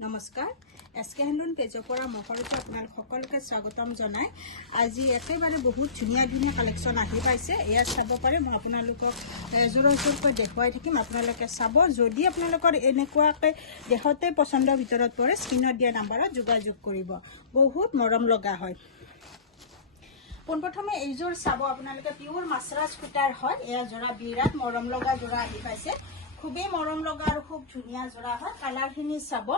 নমস্কাৰ SK handloom পেজৰ পৰা মহৰতে আপোনালোক সকলোকে স্বাগতম জনাই আজি একেবাৰে বহুত ধুনীয়া ধুনীয়া কালেকশ্যন আহি পাইছে এয়া চাব পাৰে মই আপোনালোকক জোৰকৈ দেখুৱাই থাকিম আপোনালোকে চাব যদি আপোনালোকৰ এনেকুৱাকৈ দেখতে পছন্দৰ ভিতৰত পৰে স্ক্ৰীনত দিয়া নম্বৰত যোগাযোগ কৰিব বহুত মৰম লগা হয় পোনপ্ৰথমে এইযোৰ চাব আপোনালোকে পিওৰ মাছৰাজ কুটাৰ হয় এয়া জোৰা বিৰাট মৰম লগা জোৰা আহি পাইছে খুবেই মৰম লগা আৰু খুব ধুনীয়া জোৰা হয় কালাৰখিনি চাব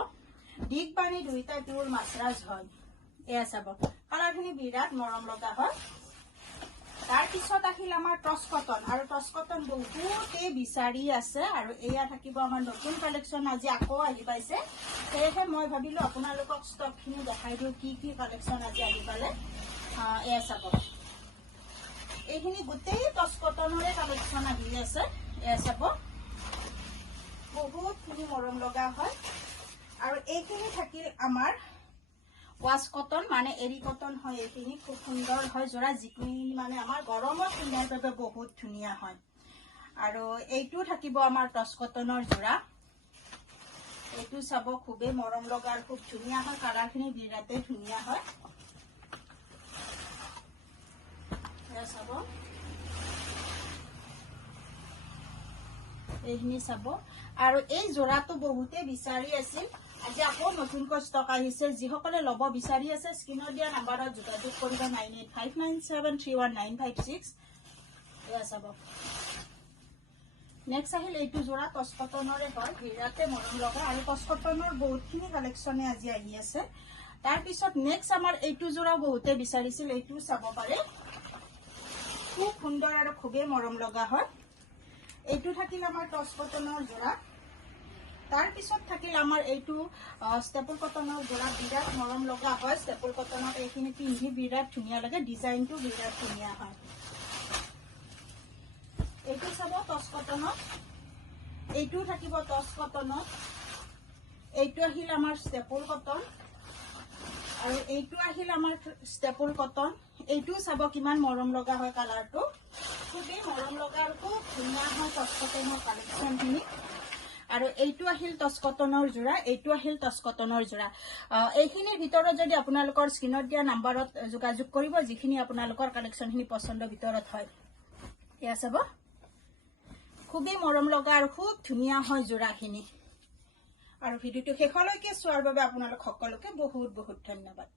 দিক বাণী দুইটা পিওর মাছরাজ হয় এয়া চাব কালারখিনি বিরাট মরম লগা হয় তার পিছত আহিল আমার টস কটন আর টস কটন বহুতে বিচারি আছে আর এয়া থাকিব আমার নতুন কালেকশন আজি আকৌ আহি পাইছে সেয়েহে মই ভাবিলো আপোনালোকক স্টকখিনি দেখাই দিও কি কি কালেকশন আজি আহি পালে এয়া চাব এইখিনি গোটেই টস কটনৰে কালেকশন আহি আছে এয়া চাব বহুতখিনি মৰম লগা হয় আৰু এইখিনি থাকিল আমাৰ ওয়াশ কটন মানে এৰি কটন হয় এইখিনি খুব সুন্দৰ হয় জোৰা যিখিনি মানে আমাৰ গৰমত পিন্ধাৰ বাবে বহুত ধুনীয়া হয় আৰু এইটো থাকিব আমাৰ টস কটনৰ জোৰা এইটো চাব খুবেই মৰম লগা আৰু খুব ধুনীয়া হয় কালাৰখিনি বিৰাটে ধুনীয়া হয় এয়া চাব এইখিনি চাব আৰু এই জোৰাটো বহুতে বিচাৰি আছিল আজি আকৌ নতুনকৈ ষ্টক আহিছে যিসকলে লব বিচাৰি আছে স্ক্ৰীনত দিয়া নম্বৰত যোগাযোগ কৰিব 9859731956 এয়া চাব নেক্সট আহিল এইটো জোৰা টস কটনৰে হয় বিৰাটে মৰম লগা আৰু টস কটনৰ বহুতখিনি কালেকশ্যনে আজি আহি আছে তাৰ পিছত নেক্সট আমাৰ এইটো জোৰা বহুতে বিচাৰিছিল এইটো চাব পাৰে খুব সুন্দৰ আৰু খুবেই মৰম লগা হয় এইটো থাকিল আমাৰ টস কটনৰ জোৰা তাৰ পিছত থাকিল আমাৰ এইটো স্টেপল কটনৰ জোৰা বিৰাট মৰম লগা হয় স্টেপল কটনৰ এইখিনি পিন্ধি বিৰাট ধুনীয়া লাগে ডিজাইনটো বিৰাট ধুনীয়া হয় এইটো চাব টস কটনত এইটো থাকিব টস কটনত এইটো আহিল আমাৰ স্টেপল কটন আৰু এইটো আহিল আমাৰ স্টেপল কটন এইটো চাব কিমান মৰম লগা হয় কালাৰটো খুবেই মৰম লগা আৰু খুব ধুনীয়া হয় টস কটনৰ কালেকশ্যনখিনি আৰু এইটো আহিল টস কটনৰ জোৰা এইটো আহিল টস কটনৰ জোৰা এইখিনিৰ ভিতৰত যদি আপোনালোকৰ স্ক্ৰীনত দিয়া নম্বৰত যোগাযোগ কৰিব যিখিনি আপোনালোকৰ কালেকশ্যনখিনি পছন্দৰ ভিতৰত হয় এয়া চাব খুবেই মৰম লগা আৰু খুব ধুনীয়া হয় জোৰাখিনি আৰু ভিডিঅ'টো শেষলৈকে চোৱাৰ বাবে আপোনালোক সকলোকে বহুত বহুত ধন্যবাদ